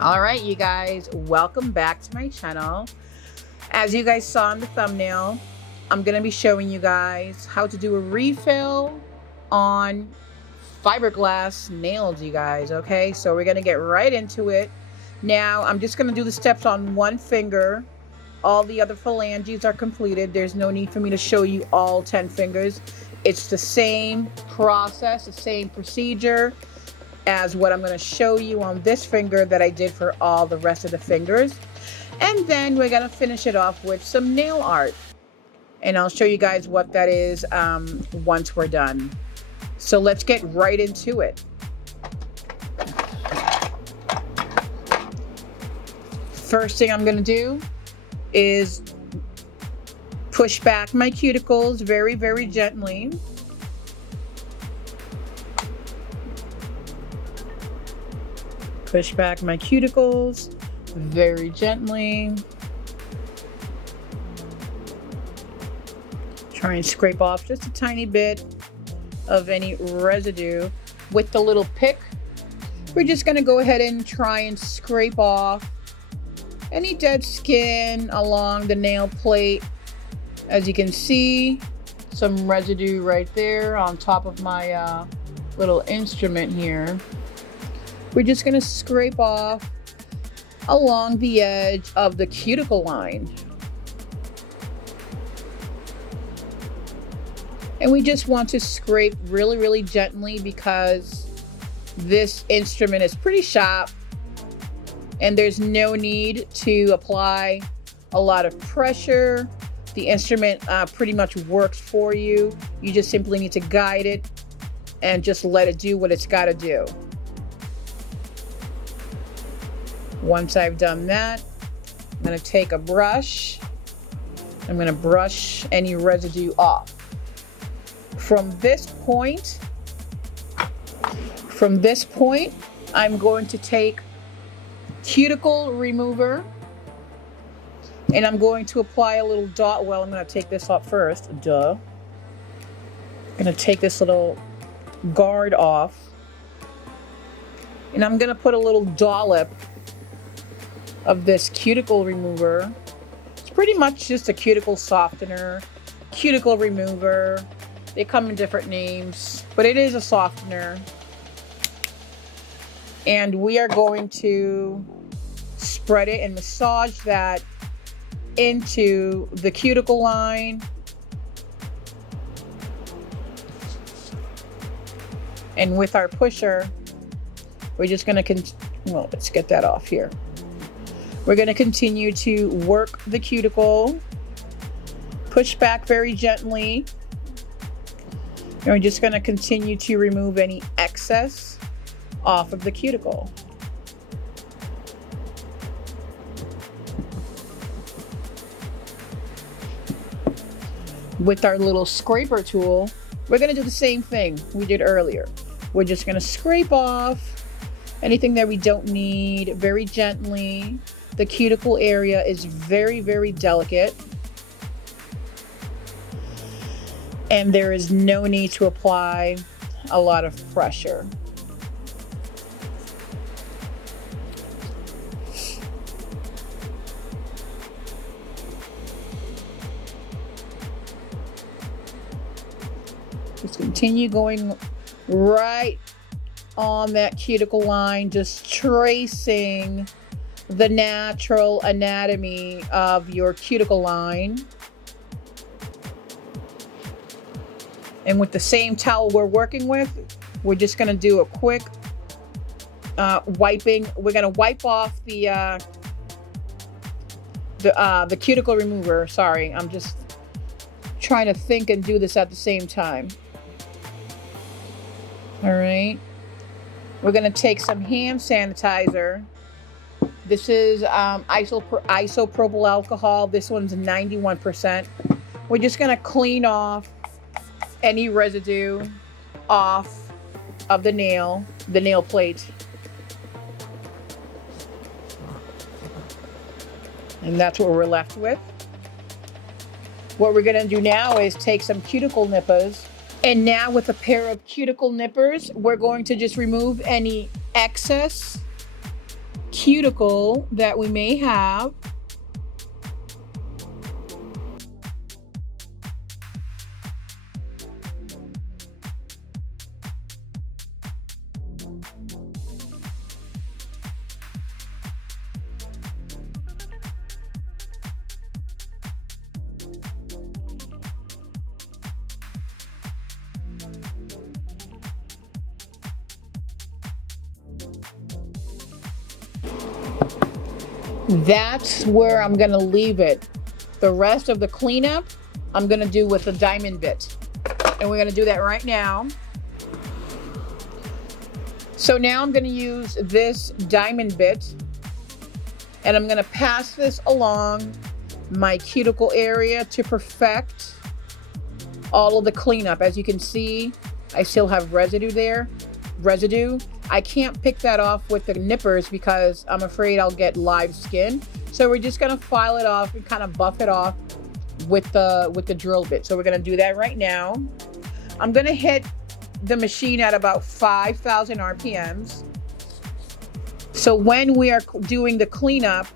All right, you guys, welcome back to my channel. As you guys saw in the thumbnail, I'm going to be showing you guys how to do a refill on fiberglass nails, you guys. Okay, so we're going to get right into it. Now, I'm just going to do the steps on one finger. All the other phalanges are completed. There's no need for me to show you all 10 fingers. It's the same process, the same procedure as what I'm going to show you on this finger that I did for all the rest of the fingers. And then we're going to finish it off with some nail art. And I'll show you guys what that is once we're done. So let's get right into it. First thing I'm going to do is push back my cuticles very, very gently. Push back my cuticles very gently. Try and scrape off just a tiny bit of any residue. With the little pick, we're just going to go ahead and try and scrape off any dead skin along the nail plate. As you can see, some residue right there on top of my little instrument here. We're just going to scrape off along the edge of the cuticle line. And we just want to scrape really, really gently because this instrument is pretty sharp and there's no need to apply a lot of pressure. The instrument pretty much works for you. You just simply need to guide it and just let it do what it's got to do. Once I've done that, I'm going to take a brush. I'm going to brush any residue off. From this point, I'm going to take cuticle remover and I'm going to apply a little dot. Well, I'm going to take this off first. Duh. I'm going to take this little guard off and I'm going to put a little dollop of this cuticle remover. It's pretty much just a cuticle softener, cuticle remover. They come in different names, but it is a softener. And we are going to spread it and massage that into the cuticle line. And with our pusher, we're just going to, well, let's get that off here. We're going to continue to work the cuticle, push back very gently, and we're just going to continue to remove any excess off of the cuticle. With our little scraper tool, we're going to do the same thing we did earlier. We're just going to scrape off anything that we don't need very gently. The cuticle area is very, very delicate. And there is no need to apply a lot of pressure. Just continue going right on that cuticle line, just tracing the natural anatomy of your cuticle line. And with the same towel we're working with, we're just going to do a quick wiping. We're going to wipe off the cuticle remover. Sorry, I'm just trying to think and do this at the same time. All right. We're going to take some hand sanitizer. This is isopropyl alcohol. This one's 91%. We're just going to clean off any residue off of the nail plate. And that's what we're left with. What we're going to do now is take some cuticle nippers. And now with a pair of cuticle nippers, we're going to just remove any excess cuticle that we may have. That's where I'm gonna leave it. The rest of the cleanup, I'm gonna do with a diamond bit. And we're gonna do that right now. So now I'm gonna use this diamond bit and I'm gonna pass this along my cuticle area to perfect all of the cleanup. As you can see, I still have residue there. I can't pick that off with the nippers because I'm afraid I'll get live skin. So we're just gonna file it off and kind of buff it off with the drill bit. So we're gonna do that right now. I'm gonna hit the machine at about 5,000 RPMs. So when we are doing the cleanup,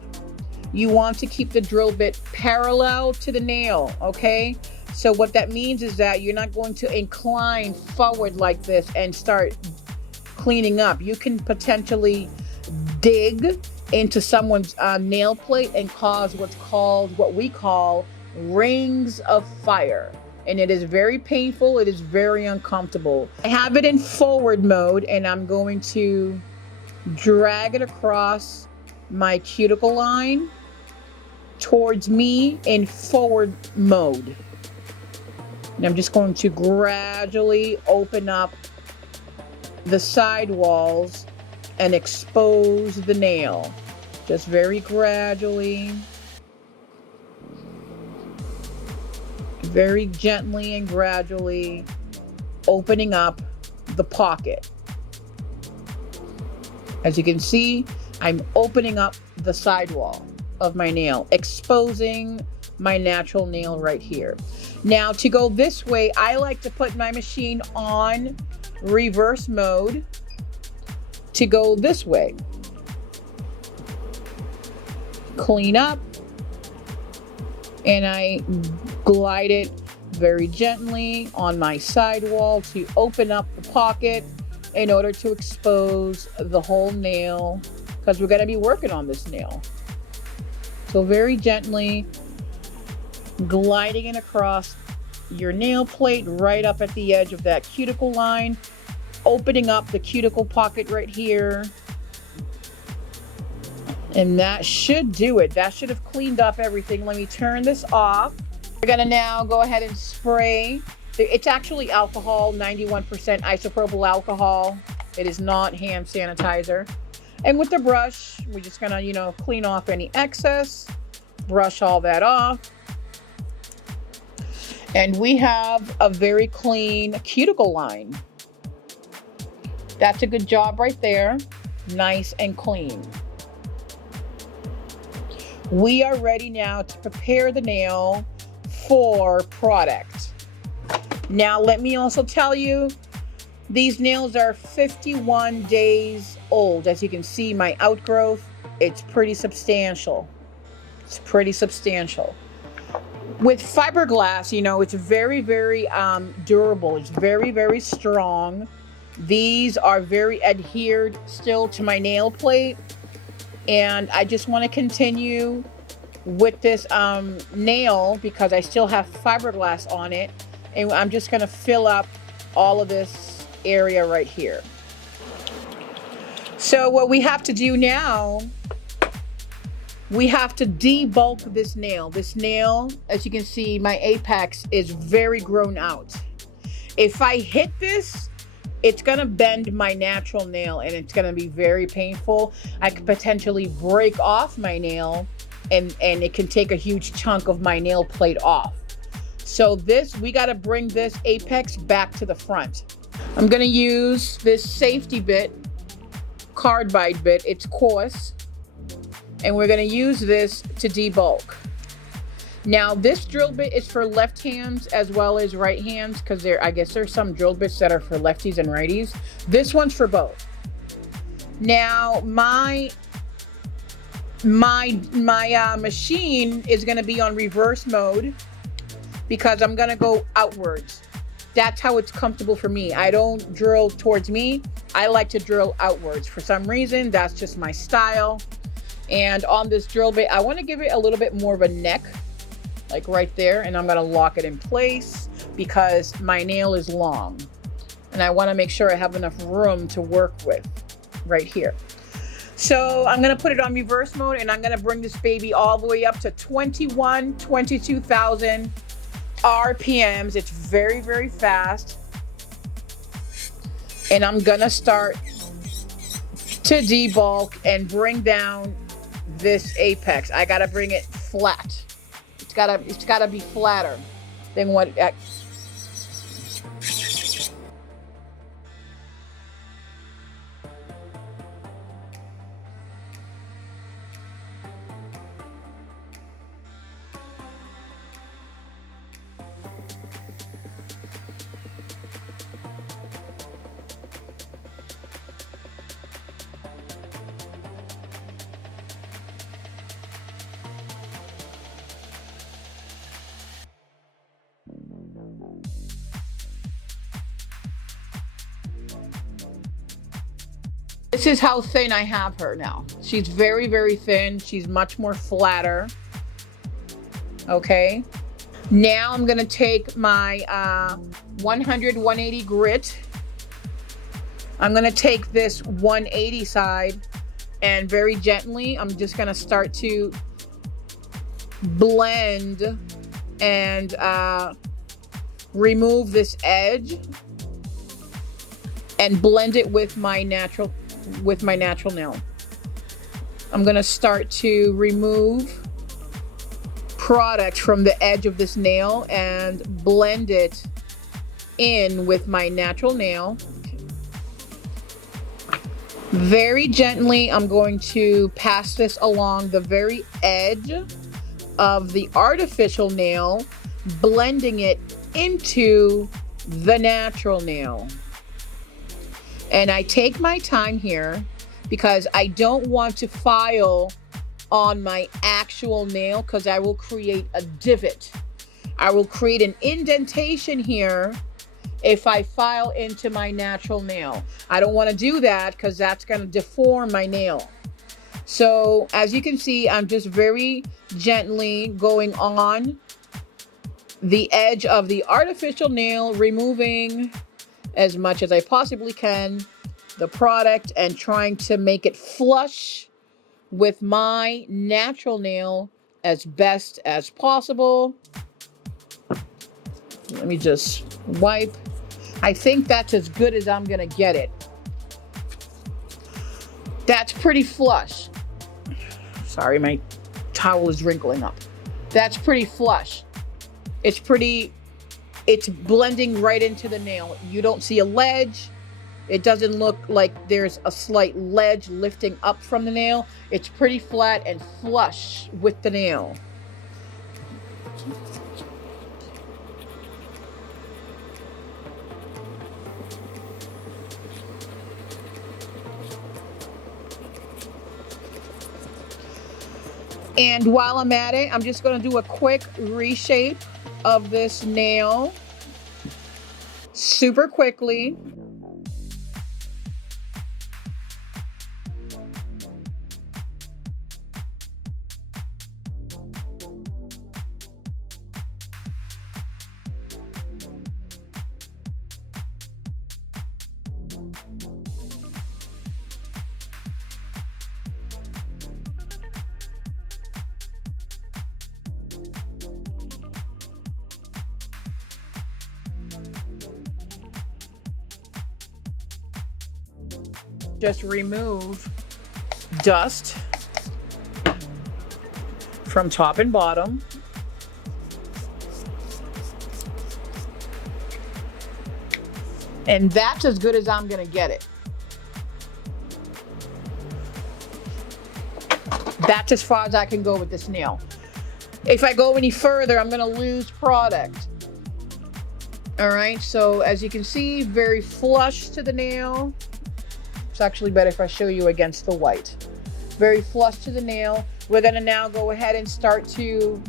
you want to keep the drill bit parallel to the nail, okay? So what that means is that you're not going to incline forward like this and start cleaning up. You can potentially dig into someone's nail plate and cause what we call rings of fire. And it is very painful. It is very uncomfortable. I have it in forward mode and I'm going to drag it across my cuticle line towards me in forward mode. And I'm just going to gradually open up the side walls and expose the nail. Just very gradually, very gently and gradually opening up the pocket. As you can see, I'm opening up the sidewall of my nail, exposing my natural nail right here. Now to go this way, I like to put my machine on reverse mode to go this way. Clean up, and I glide it very gently on my sidewall to open up the pocket in order to expose the whole nail, because we're going to be working on this nail. So very gently gliding it across your nail plate right up at the edge of that cuticle line, opening up the cuticle pocket right here. And that should do it. That should have cleaned up everything. Let me turn this off. We're gonna now go ahead and spray. It's actually alcohol, 91% isopropyl alcohol. It is not hand sanitizer. And with the brush, we're just gonna, clean off any excess, brush all that off. And we have a very clean cuticle line. That's a good job right there. Nice and clean. We are ready now to prepare the nail for product. Now, let me also tell you, these nails are 51 days old. As you can see, my outgrowth, it's pretty substantial. It's pretty substantial. With fiberglass, it's very, very durable. It's very, very strong. These are very adhered still to my nail plate. And I just want to continue with this nail because I still have fiberglass on it. And I'm just going to fill up all of this area right here. So what we have to do now, we have to debulk this nail. This nail, as you can see, my apex is very grown out. If I hit this, it's gonna bend my natural nail and it's gonna be very painful. I could potentially break off my nail and it can take a huge chunk of my nail plate off. So we gotta bring this apex back to the front. I'm gonna use this safety bit, carbide bit, it's coarse, and we're gonna use this to debulk. Now this drill bit is for left hands as well as right hands, because I guess there's some drill bits that are for lefties and righties. This one's for both. Now my My machine is going to be on reverse mode because I'm going to go outwards. That's how it's comfortable for me. I don't drill towards me. I like to drill outwards. For some reason, that's just my style. And on this drill bit, I want to give it a little bit more of a neck, like right there. And I'm going to lock it in place because my nail is long. And I want to make sure I have enough room to work with right here. So I'm going to put it on reverse mode, and I'm going to bring this baby all the way up to 22,000 RPMs. It's very, very fast. And I'm going to start to debulk and bring down this apex. I got to bring it flat. It's got to be flatter than what This is how thin I have her now. She's very, very thin. She's much more flatter. Okay. Now I'm gonna take my 100-180 grit. I'm gonna take this 180 side, and very gently, I'm just gonna start to blend and remove this edge and blend it with my natural nail. I'm gonna start to remove product from the edge of this nail and blend it in with my natural nail. Very gently, I'm going to pass this along the very edge of the artificial nail, blending it into the natural nail. And I take my time here because I don't want to file on my actual nail, because I will create a divot. I will create an indentation here if I file into my natural nail. I don't want to do that because that's going to deform my nail. So as you can see, I'm just very gently going on the edge of the artificial nail, removing as much as I possibly can the product and trying to make it flush with my natural nail as best as possible. Let me just wipe. I think that's as good as I'm gonna get it. That's pretty flush. Sorry, my towel is wrinkling up. That's pretty flush. It's blending right into the nail. You don't see a ledge. It doesn't look like there's a slight ledge lifting up from the nail. It's pretty flat and flush with the nail. And while I'm at it, I'm just going to do a quick reshape of this nail super quickly. Just remove dust from top and bottom. And that's as good as I'm gonna get it. That's as far as I can go with this nail. If I go any further, I'm gonna lose product. All right, so as you can see, very flush to the nail. It's actually better if I show you against the white. very flush to the nail. We're gonna now go ahead and start to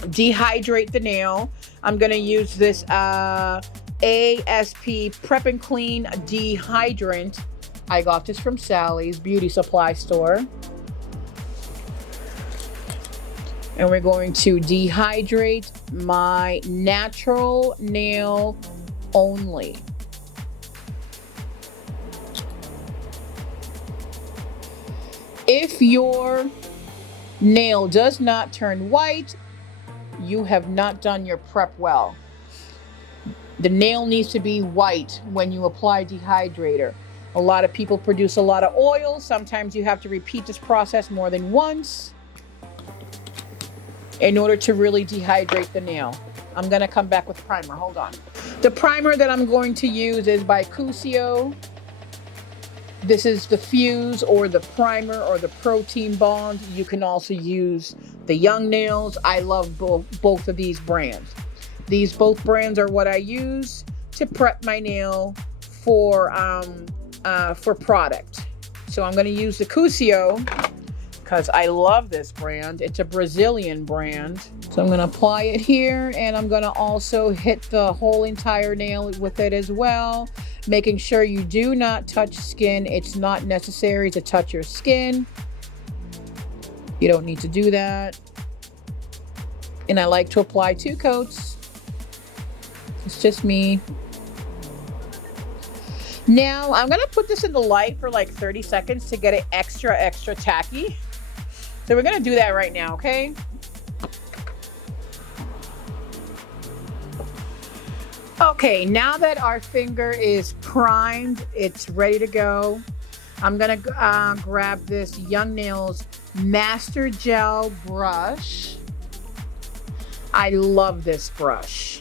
dehydrate the nail. I'm gonna use this ASP Prep and Clean dehydrant. I got this from Sally's beauty supply store. And we're going to dehydrate my natural nail only. If your nail does not turn white, you have not done your prep well. The nail needs to be white when you apply dehydrator. A lot of people produce a lot of oil. Sometimes you have to repeat this process more than once in order to really dehydrate the nail. I'm gonna come back with primer, hold on. The primer that I'm going to use is by Cusio. This is the Fuse or the primer or the protein bond. You can also use the Young Nails. I love both of these brands. These both brands are what I use to prep my nail for product. So I'm gonna use the Cusio because I love this brand. It's a Brazilian brand. So I'm gonna apply it here, and I'm gonna also hit the whole entire nail with it as well, making sure you do not touch skin. It's not necessary to touch your skin. You don't need to do that. And I like to apply 2 coats. It's just me. Now I'm gonna put this in the light for like 30 seconds to get it extra tacky. So we're gonna do that right now, okay? Okay, now that our finger is primed, it's ready to go. I'm gonna grab this Young Nails Master Gel brush. I love this brush.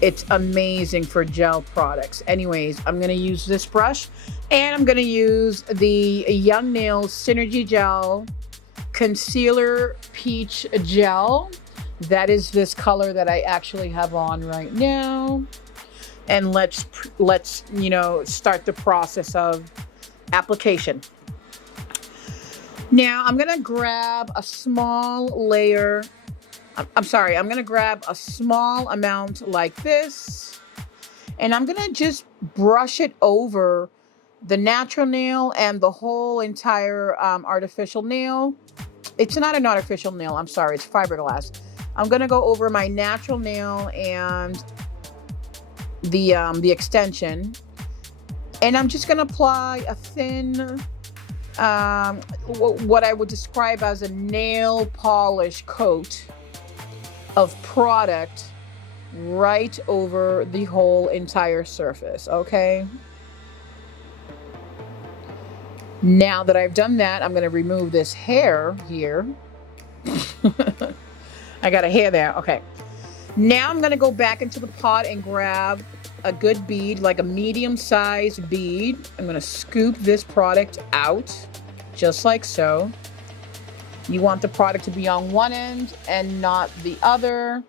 It's amazing for gel products. Anyways, I'm gonna use this brush, and I'm gonna use the Young Nails Synergy Gel Concealer Peach Gel. That is this color that I actually have on right now. And let's you know, start the process of application. Now I'm gonna grab a small layer. I'm gonna grab a small amount like this, and I'm gonna just brush it over the natural nail and the whole entire artificial nail. It's not an artificial nail, I'm sorry, it's fiberglass. I'm gonna go over my natural nail and the extension, and I'm just gonna apply a thin, what I would describe as a nail polish coat of product right over the whole entire surface, okay? Now that I've done that, I'm gonna remove this hair here. I got a hair there, okay. Now I'm gonna go back into the pot and grab a good bead, like a medium-sized bead. I'm gonna scoop this product out, just like so. You want the product to be on one end and not the other.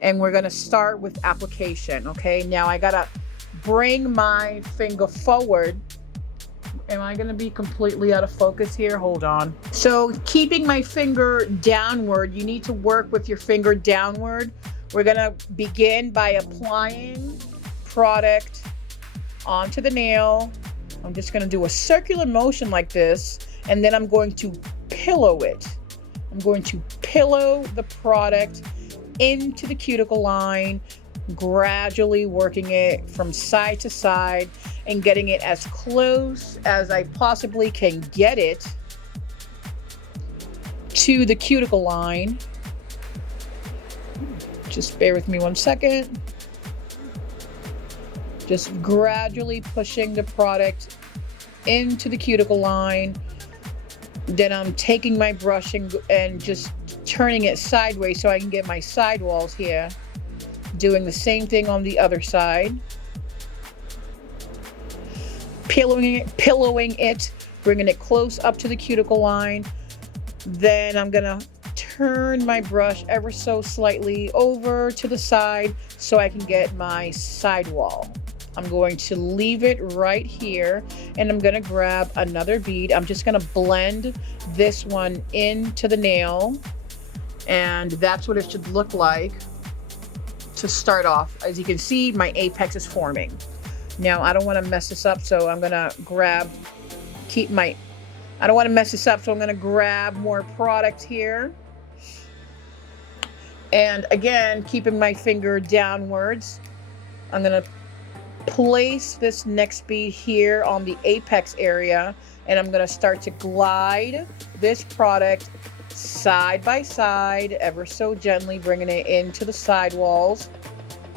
And we're gonna start with application, okay? Now I gotta bring my finger forward. Am I gonna be completely out of focus here? Hold on. So keeping my finger downward, you need to work with your finger downward. We're gonna begin by applying product onto the nail. I'm just gonna do a circular motion like this, and then I'm going to pillow it. I'm going to pillow the product into the cuticle line, gradually working it from side to side and getting it as close as I possibly can get it to the cuticle line. Just bear with me 1 second. Just gradually pushing the product into the cuticle line. Then I'm taking my brush and just turning it sideways so I can get my sidewalls here. Doing the same thing on the other side. Pillowing it, bringing it close up to the cuticle line. Then I'm gonna turn my brush ever so slightly over to the side so I can get my sidewall. I'm going to leave it right here, and I'm going to grab another bead. I'm just going to blend this one into the nail, and that's what it should look like to start off. As you can see, my apex is forming. Now, I don't want to mess this up, so I'm going to grab, I don't want to mess this up, so I'm going to grab more product here. And again, keeping my finger downwards, I'm going to place this next bead here on the apex area, and I'm going to start to glide this product side by side, ever so gently, bringing it into the sidewalls,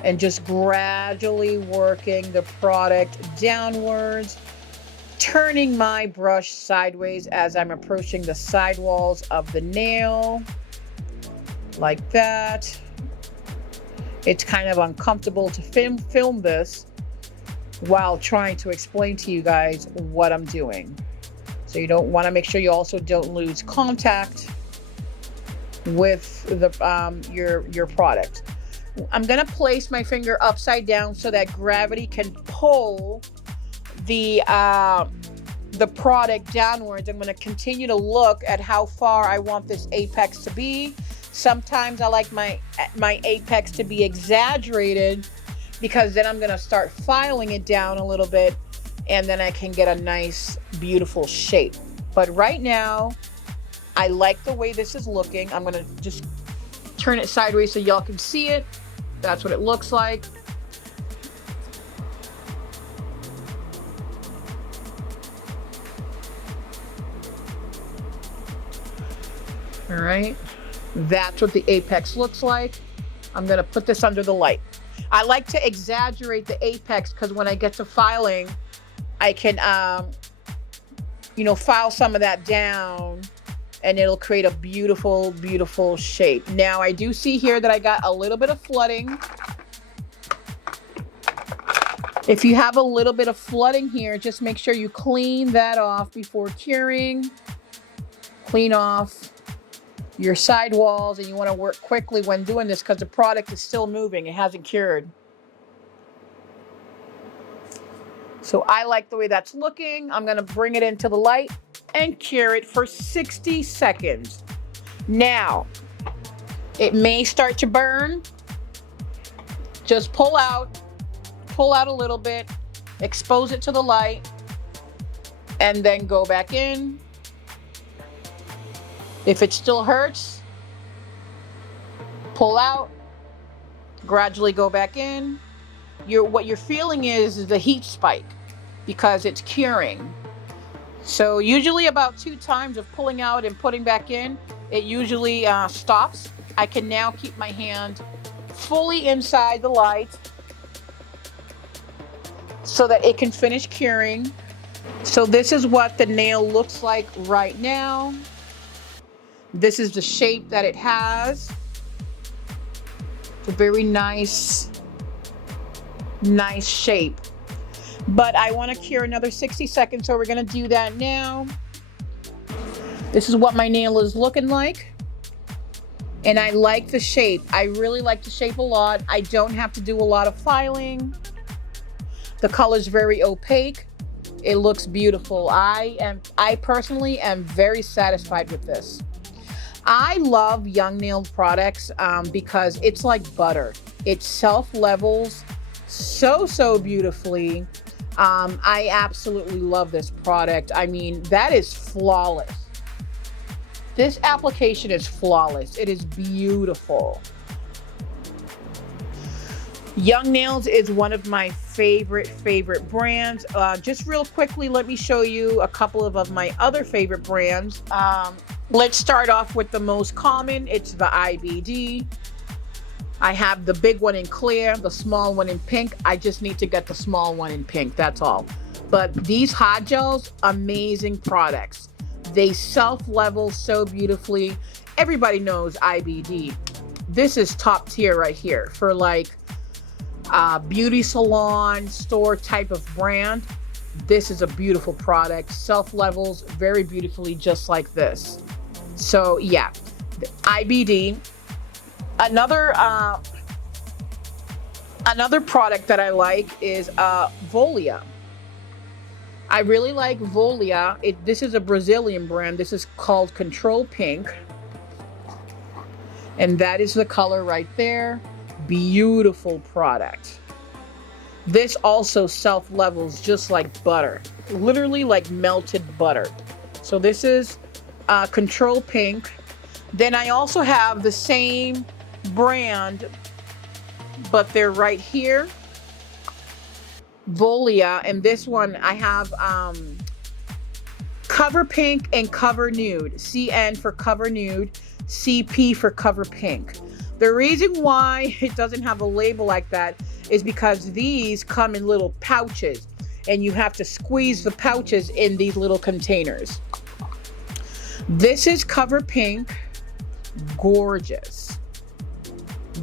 and just gradually working the product downwards, turning my brush sideways as I'm approaching the sidewalls of the nail, like that. It's kind of uncomfortable to film this while trying to explain to you guys what I'm doing. So you don't want to make sure you also don't lose contact with the your product. I'm gonna place my finger upside down so that gravity can pull the product downwards. I'm gonna continue to look at how far I want this apex to be. Sometimes I like my apex to be exaggerated, because then I'm gonna start filing it down a little bit, and then I can get a nice, beautiful shape. But right now, I like the way this is looking. I'm gonna just turn it sideways so y'all can see it. That's what it looks like. All right, that's what the apex looks like. I'm gonna put this under the light. I like to exaggerate the apex because when I get to filing, I can, file some of that down, and it'll create a beautiful, beautiful shape. Now, I do see here that I got a little bit of flooding. If you have a little bit of flooding here, just make sure you clean that off before curing. Clean off your sidewalls, and you want to work quickly when doing this because the product is still moving. It hasn't cured. So I like the way that's looking. I'm going to bring it into the light and cure it for 60 seconds. Now, it may start to burn. Just pull out a little bit, expose it to the light, and then go back in. If it still hurts, pull out, gradually go back in. What you're feeling is the heat spike because it's curing. So usually about 2 times of pulling out and putting back in, it usually stops. I can now keep my hand fully inside the light so that it can finish curing. So this is what the nail looks like right now. This is the shape that it has. It's a very nice shape. But I want to cure another 60 seconds, so we're going to do that now. This is what my nail is looking like. And I like the shape. I really like the shape a lot. I don't have to do a lot of filing. The color is very opaque. It looks beautiful. I personally am very satisfied with this. I love Young Nail products because it's like butter. It self-levels so beautifully. I absolutely love this product. I mean, that is flawless. This application is flawless. It is beautiful. Young Nails is one of my favorite brands. Just real quickly, let me show you a couple of my other favorite brands. Let's start off with the most common. It's the IBD. I have the big one in clear, the small one in pink. I just need to get the small one in pink, that's all. But these hot gels, amazing products. They self-level so beautifully. Everybody knows IBD. This is top tier right here for like beauty salon store type of brand. This is a beautiful product. Self-levels very beautifully, just like this. So yeah, the IBD. Another Another product that I like is Volia. I really like Volia. This is a Brazilian brand. This is called Control Pink. And that is the color right there. Beautiful product. This also self-levels just like butter. Literally like melted butter. So this is Control Pink. Then I also have the same brand, but they're right here. Volia, and this one I have Cover Pink and Cover Nude. CN for Cover Nude, CP for Cover Pink. The reason why it doesn't have a label like that is because these come in little pouches, and you have to squeeze the pouches in these little containers. This is Cover Pink. Gorgeous.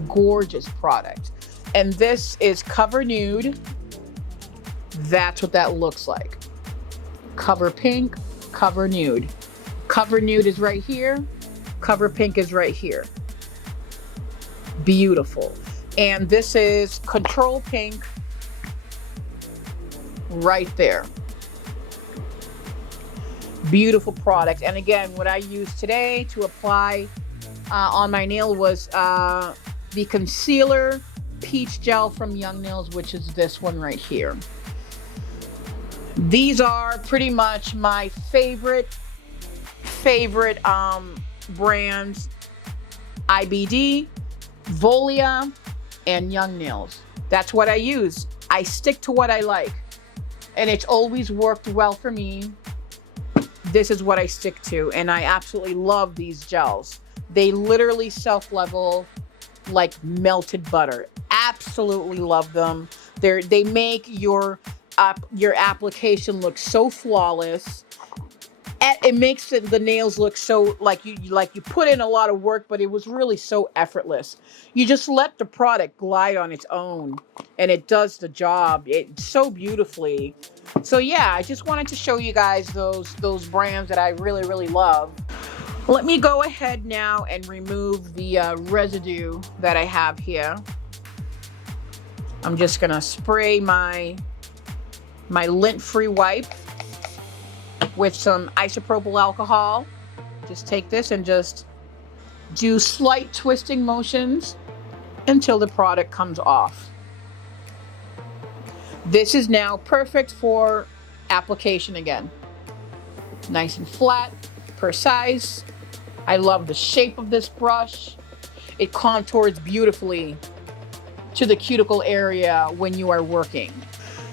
Gorgeous product. And this is Cover Nude. That's what that looks like. Cover Pink, Cover Nude. Cover Nude is right here. Cover Pink is right here. Beautiful. And this is Control Pink right there. Beautiful product. And again, what I used today to apply on my nail was the concealer peach gel from Young Nails, which is this one right here. These are pretty much my favorite brands: IBD, Volia, and Young Nails. That's what I use. I stick to what I like, and it's always worked well for me. This is what I stick to, and I absolutely love these gels. They literally self-level like melted butter. Absolutely love them. They make your application look so flawless. It makes the nails look so like you put in a lot of work, but it was really so effortless. You just let the product glide on its own, and it does the job so beautifully. So yeah, I just wanted to show you guys those brands that I really love. Let me go ahead now and remove the residue that I have here. I'm just gonna spray my lint-free wipe with some isopropyl alcohol. Just take this and just do slight twisting motions until the product comes off. This is now perfect for application again. Nice and flat, precise. I love the shape of this brush. It contours beautifully to the cuticle area when you are working.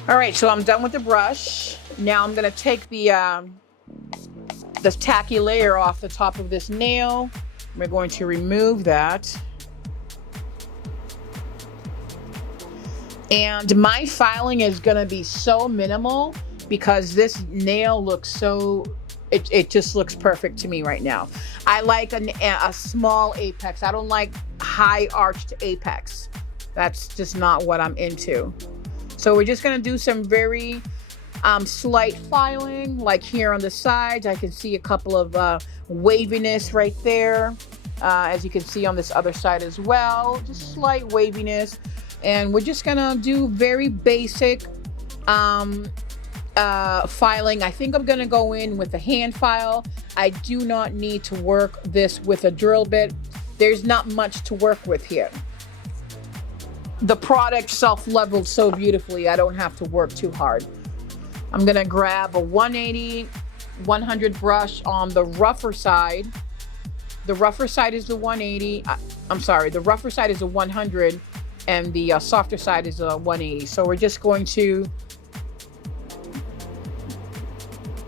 All right, so I'm done with the brush. Now I'm gonna take the tacky layer off the top of this nail. We're going to remove that. And my filing is gonna be so minimal because this nail looks so, it just looks perfect to me right now. I like a small apex. I don't like high arched apex. That's just not what I'm into. So we're just gonna do some very slight filing, like here on the sides. I can see a couple of waviness right there. As you can see on this other side as well, just slight waviness. And we're just gonna do very basic filing. I think I'm gonna go in with a hand file. I do not need to work this with a drill bit. There's not much to work with here. The product self-leveled so beautifully, I don't have to work too hard. I'm gonna grab a 180, 100 brush on the rougher side. The rougher side is the 180. I'm sorry, the rougher side is a 100 and the softer side is a 180. So we're just going to,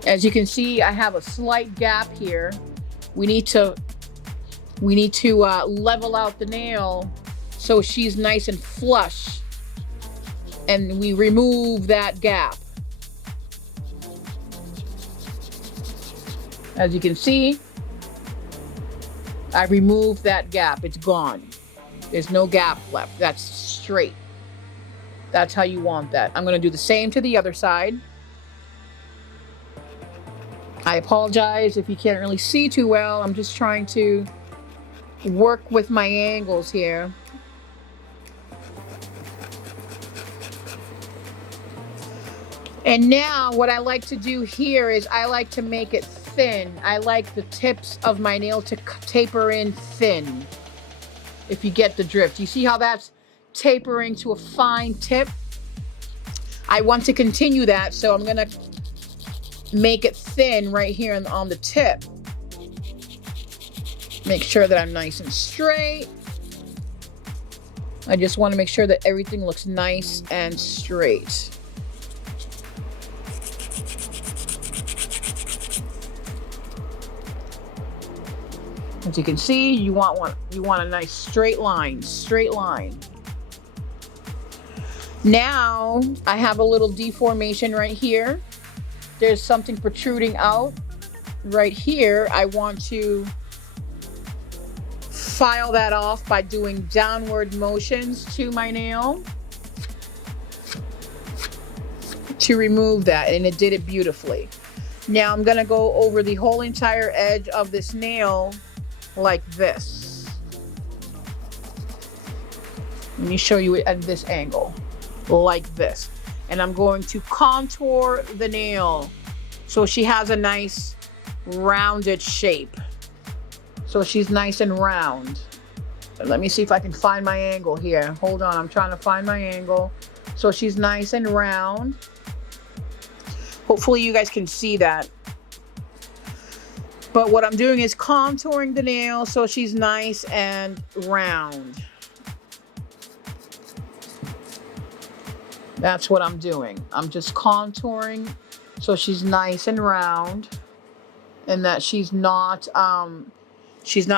as you can see, I have a slight gap here. We need to level out the nail so she's nice and flush, and we remove that gap. As you can see, I removed that gap. It's gone. There's no gap left. That's straight. That's how you want that. I'm gonna do the same to the other side. I apologize if you can't really see too well. I'm just trying to work with my angles here. And now what I like to do here is I like to make it thin. I like the tips of my nail to taper in thin. If you get the drift. You see how that's tapering to a fine tip? I want to continue that, so I'm gonna make it thin right here on the tip. Make sure that I'm nice and straight. I just want to make sure that everything looks nice and straight. As you can see, you want a nice straight line, Now, I have a little deformation right here. There's something protruding out right here. I want to file that off by doing downward motions to my nail to remove that, and it did it beautifully. Now I'm gonna go over the whole entire edge of this nail like this. Let me show you it at this angle, like this. And I'm going to contour the nail so she has a nice rounded shape. So she's nice and round. Let me see if I can find my angle here. Hold on, I'm trying to find my angle. So she's nice and round. Hopefully you guys can see that. But what I'm doing is contouring the nail so she's nice and round. That's what I'm doing. I'm just contouring so she's nice and round, and that she's not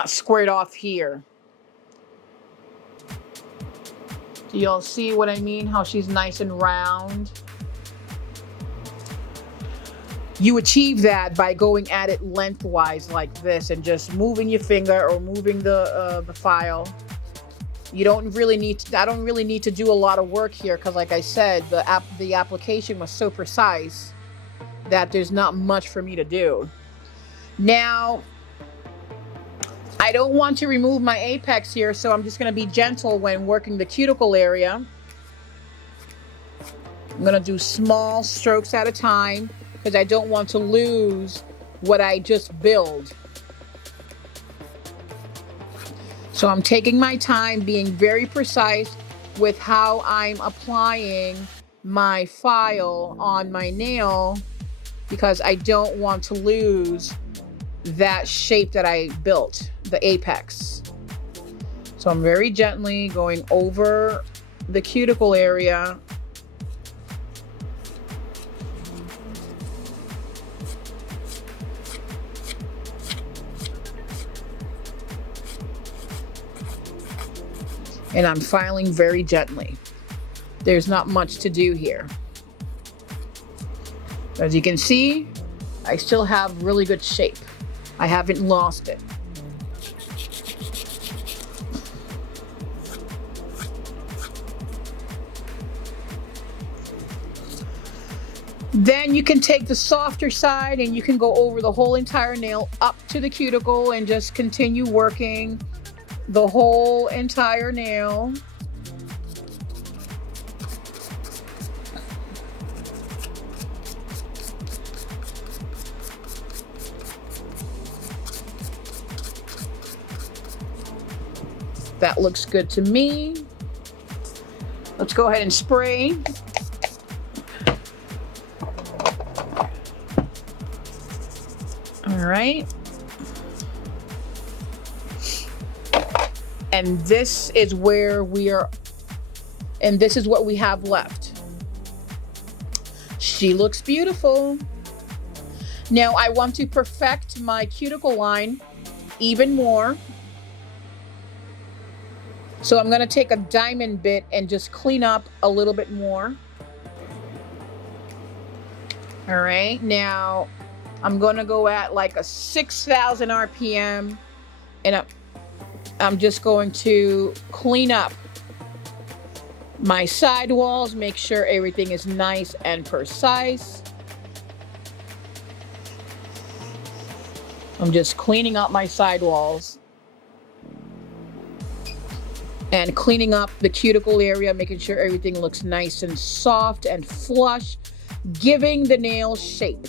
squared off here. Do y'all see what I mean? How she's nice and round? You achieve that by going at it lengthwise like this and just moving your finger or moving the file. You don't really need to, I don't really need to do a lot of work here, because like I said, the application was so precise that there's not much for me to do. Now, I don't want to remove my apex here, so I'm just going to be gentle when working the cuticle area. I'm going to do small strokes at a time because I don't want to lose what I just built. So I'm taking my time, being very precise with how I'm applying my file on my nail, because I don't want to lose that shape that I built, the apex. So I'm very gently going over the cuticle area. And I'm filing very gently. There's not much to do here. As you can see, I still have really good shape. I haven't lost it. Then you can take the softer side and you can go over the whole entire nail up to the cuticle and just continue working the whole entire nail. That looks good to me. Let's go ahead and spray. All right. And this is where we are, and this is what we have left. She looks beautiful. Now I want to perfect my cuticle line even more. So I'm gonna take a diamond bit and just clean up a little bit more. All right, now I'm gonna go at like a 6,000 RPM, and I'm just going to clean up my sidewalls, make sure everything is nice and precise. I'm just cleaning up my sidewalls and cleaning up the cuticle area, making sure everything looks nice and soft and flush. giving the nail shape.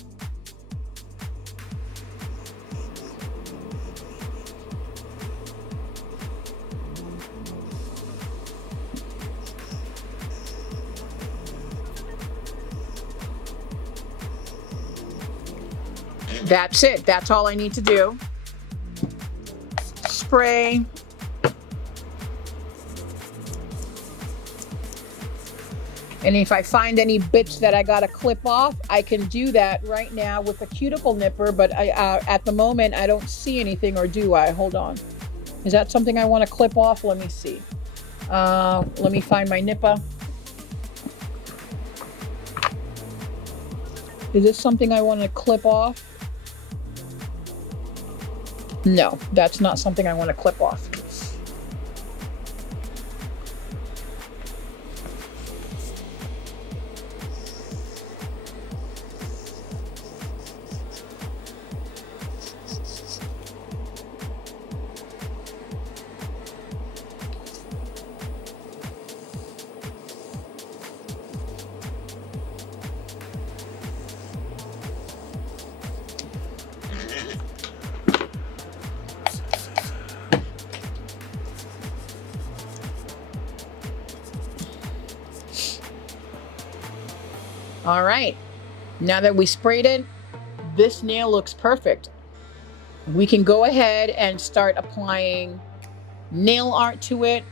That's it. That's all I need to do. Spray. And if I find any bits that I gotta clip off, I can do that right now with a cuticle nipper, but at the moment, I don't see anything, or do I? Hold on. Is that something I wanna clip off? Let me see. Let me find my nipper. Is this something I wanna clip off? No, that's not something I wanna clip off. All right, now that we sprayed it, this nail looks perfect. We can go ahead and start applying nail art to it.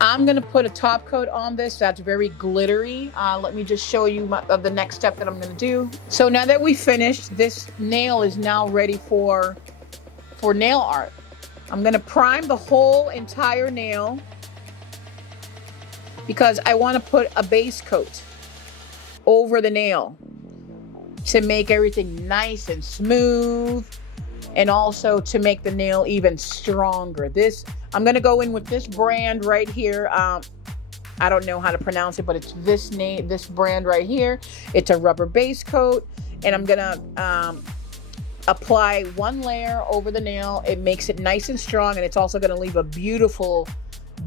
I'm gonna put a top coat on this that's very glittery. Let me just show you the next step that I'm gonna do. So now that we finished, this nail is now ready for nail art. I'm gonna prime the whole entire nail because I wanna put a base coat over the nail to make everything nice and smooth, and also to make the nail even stronger. I'm gonna go in with this brand right here. I don't know how to pronounce it, but it's this brand right here. It's a rubber base coat, and I'm gonna apply one layer over the nail. It makes it nice and strong, and it's also gonna leave a beautiful,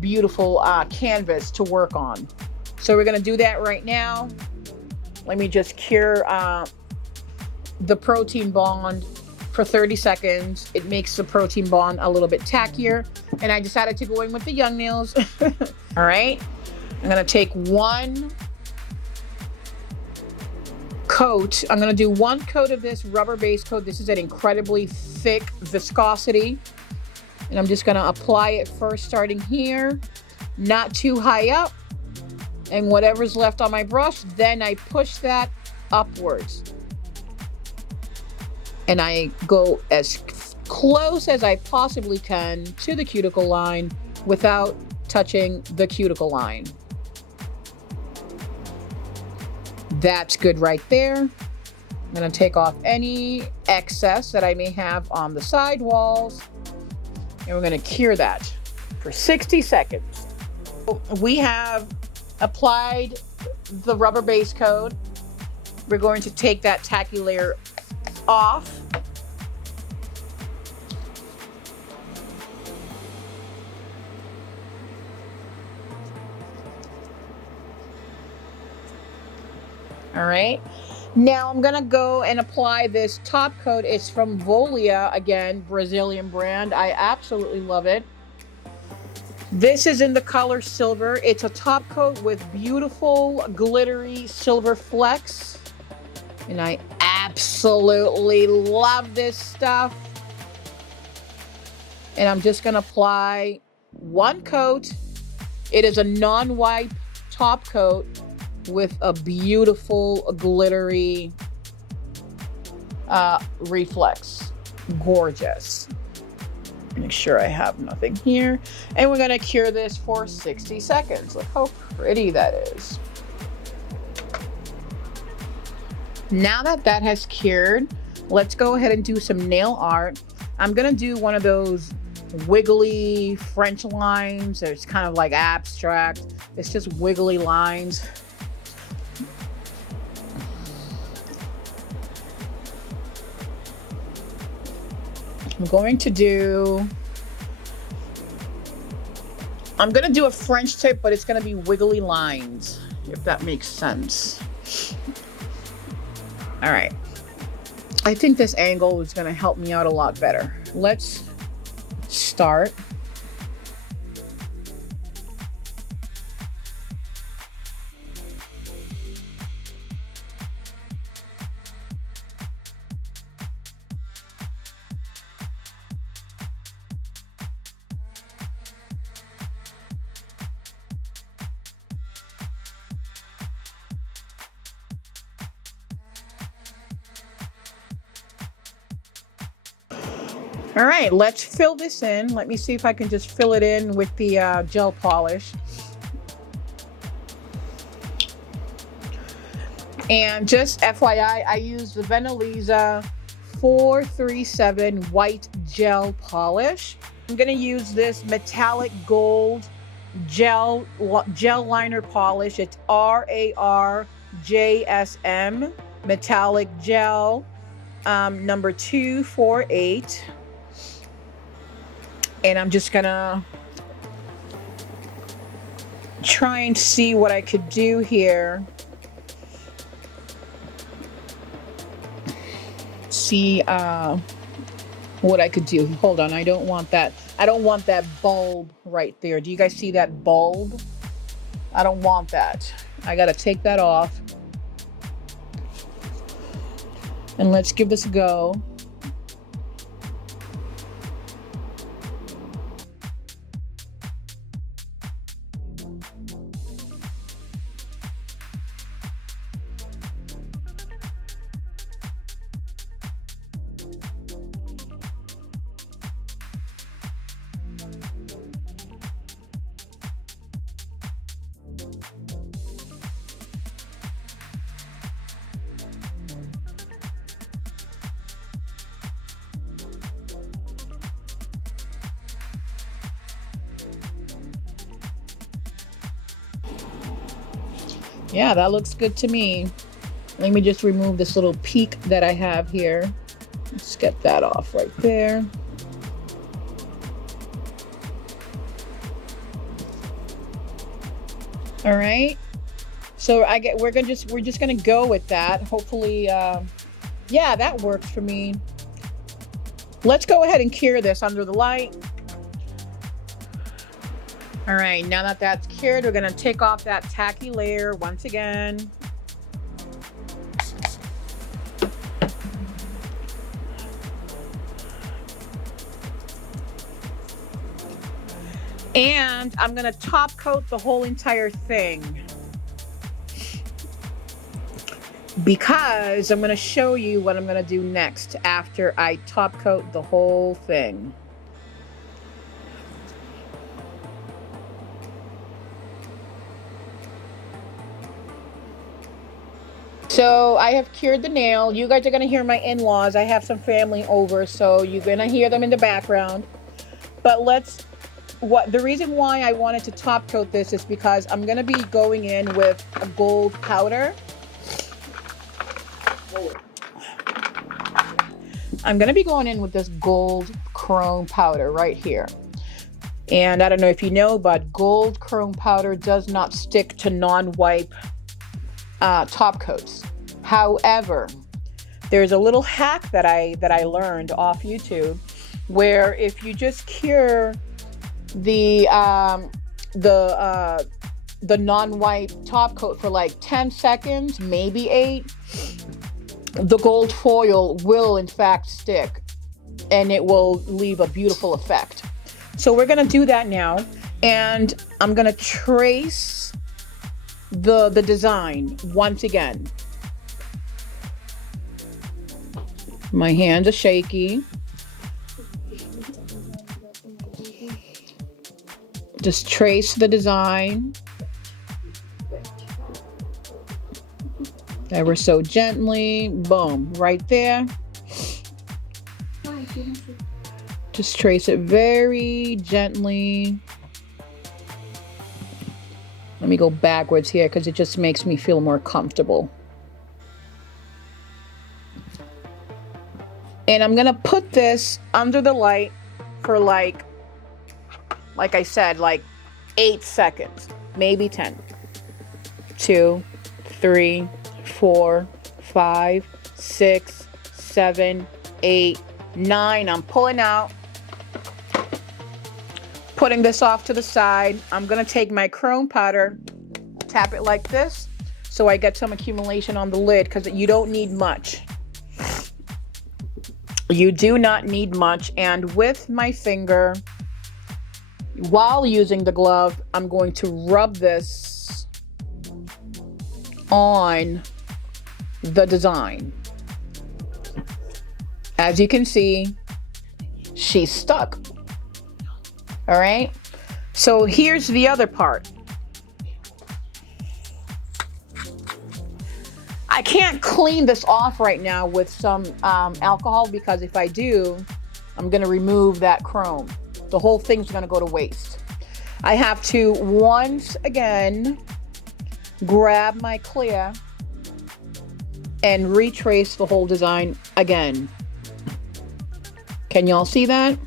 beautiful canvas to work on. So we're gonna do that right now. Let me just cure the protein bond for 30 seconds. It makes the protein bond a little bit tackier, and I decided to go in with the young nails. All right, I'm gonna take one coat. I'm gonna do one coat of this rubber base coat. This is an incredibly thick viscosity, and I'm just gonna apply it first, starting here, not too high up, and whatever's left on my brush, then I push that upwards. And I go as close as I possibly can to the cuticle line without touching the cuticle line. That's good right there. I'm gonna take off any excess that I may have on the side walls, and we're gonna cure that for 60 seconds. We have applied the rubber base coat. We're going to take that tacky layer off. All right, now I'm gonna go and apply this top coat. It's from Volia, again, Brazilian brand. I absolutely love it. This is in the color silver. It's a top coat with beautiful glittery silver flecks, and I absolutely love this stuff. And I'm just gonna apply one coat. It is a non-wipe top coat with a beautiful glittery reflex. Gorgeous. Make sure I have nothing here. And we're gonna cure this for 60 seconds. Look how pretty that is. Now that that has cured, let's go ahead and do some nail art. I'm gonna do one of those wiggly French lines. It's kind of like abstract. It's just wiggly lines. I'm going to do a French tip, but it's going to be wiggly lines, if that makes sense. All right. I think this angle is going to help me out a lot better. Let's start. All right, let's fill this in. Let me see if I can just fill it in with the gel polish. And just FYI, I use the Veneliza 437 white gel polish. I'm gonna use this metallic gold gel liner polish. It's RARJSM metallic gel number 248. And I'm just gonna try and see what I could do here. See what I could do. Hold on, I don't want that. I don't want that bulb right there. Do you guys see that bulb? I don't want that. I gotta take that off. And let's give this a go. Yeah, that looks good to me. Let me just remove this little peak that I have here. Let's get that off right there. All right. So we're just gonna go with that. Hopefully, yeah, that works for me. Let's go ahead and cure this under the light. All right, now that that's cured, we're gonna take off that tacky layer once again. And I'm gonna top coat the whole entire thing, because I'm gonna show you what I'm gonna do next after I top coat the whole thing. So I have cured the nail. You guys are gonna hear my in-laws. I have some family over, so you're gonna hear them in the background. But the reason why I wanted to top coat this is because I'm gonna be going in with a gold powder. I'm gonna be going in with this gold chrome powder right here. And I don't know if you know, but gold chrome powder does not stick to non-wipe top coats. However, there's a little hack that I learned off YouTube, where if you just cure the non-wipe top coat for like 10 seconds, maybe 8, the gold foil will in fact stick, and it will leave a beautiful effect. So we're gonna do that now, and I'm gonna trace the design once again. My hands are shaky. Just trace the design ever so gently. Boom, right there. Just trace it very gently. Let me go backwards here because it just makes me feel more comfortable. And I'm gonna put this under the light for like I said, like 8 seconds, maybe 10. 2, 3, 4, 5, 6, 7, 8, 9. I'm pulling out, putting this off to the side. I'm gonna take my chrome powder, tap it like this, so I get some accumulation on the lid, because you don't need much. You do not need much. And with my finger, while using the glove, I'm going to rub this on the design. As you can see, she's stuck. All right, so here's the other part. I can't clean this off right now with some alcohol, because if I do, I'm gonna remove that chrome. The whole thing's gonna go to waste. I have to once again grab my clear and retrace the whole design again. Can y'all see that?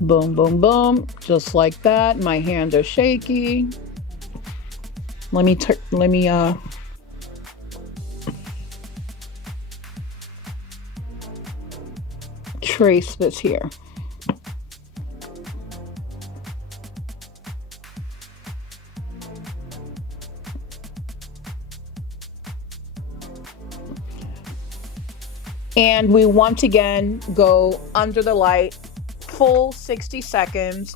Boom, boom, boom, just like that. My hands are shaky. Let me trace this here. And we once again go under the light, full 60 seconds.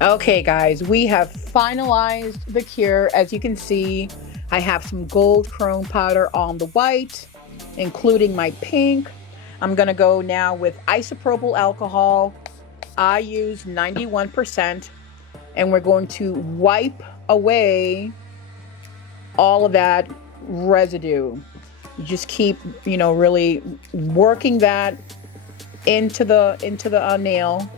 Okay guys, we have finalized the cure. As you can see, I have some gold chrome powder on the white, including my pink. I'm gonna go now with isopropyl alcohol. I use 91%, and we're going to wipe away all of that residue. You just keep, you know, really working that into the nail.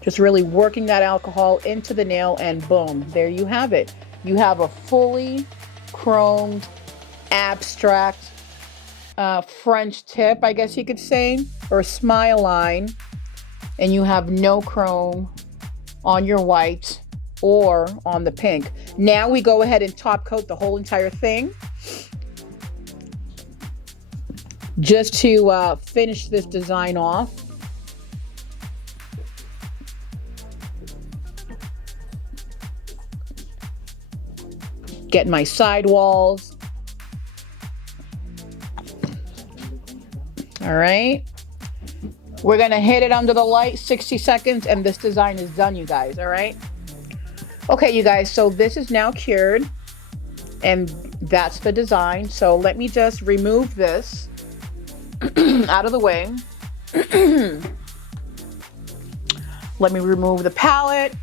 Just really working that alcohol into the nail, and boom, there you have it. You have a fully chromed, abstract French tip, I guess you could say, or smile line, and you have no chrome on your white or on the pink. Now we go ahead and top coat the whole entire thing, just to finish this design off. Get my sidewalls. All right. We're gonna hit it under the light, 60 seconds, and this design is done, you guys, all right? Okay, you guys, so this is now cured, and that's the design. So let me just remove this out of the way. Let me remove the palette.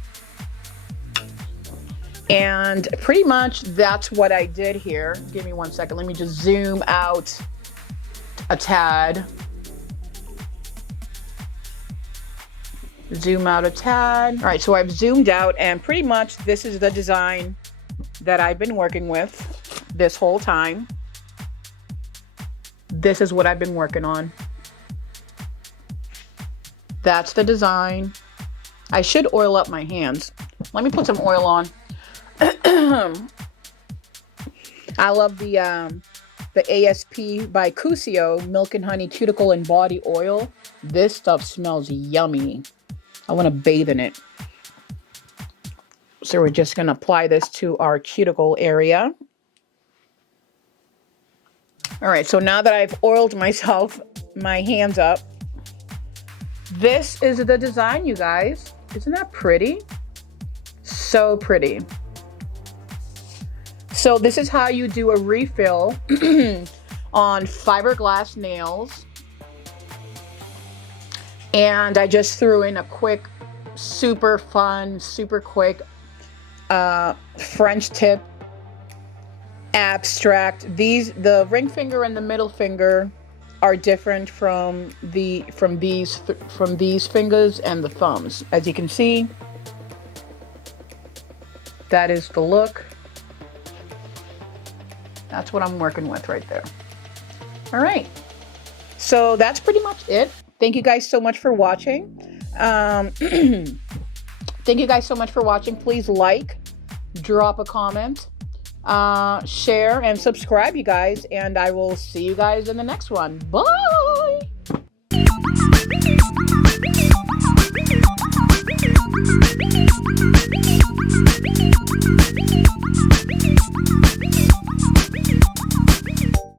And pretty much that's what I did here. Give me 1 second. Let me just zoom out a tad. Zoom out a tad. All right, so I've zoomed out, and pretty much this is the design that I've been working with this whole time. This is what I've been working on. That's the design. I should oil up my hands. Let me put some oil on. I love the ASP by Cusio Milk and Honey Cuticle and Body Oil. This stuff smells yummy. I want to bathe in it. So we're just going to apply this to our cuticle area. All right, so now that I've oiled myself, my hands up, this is the design, you guys. Isn't that pretty? So pretty. So this is how you do a refill on fiberglass nails. And I just threw in a quick, super fun, super quick French tip abstract. The ring finger and the middle finger are different from these fingers and the thumbs. As you can see, that is the look. That's what I'm working with right there. All right, so that's pretty much it. Thank you guys so much for watching. Thank you guys so much for watching. Please like, drop a comment. share, and subscribe, you guys. And I will see you guys in the next one. Bye.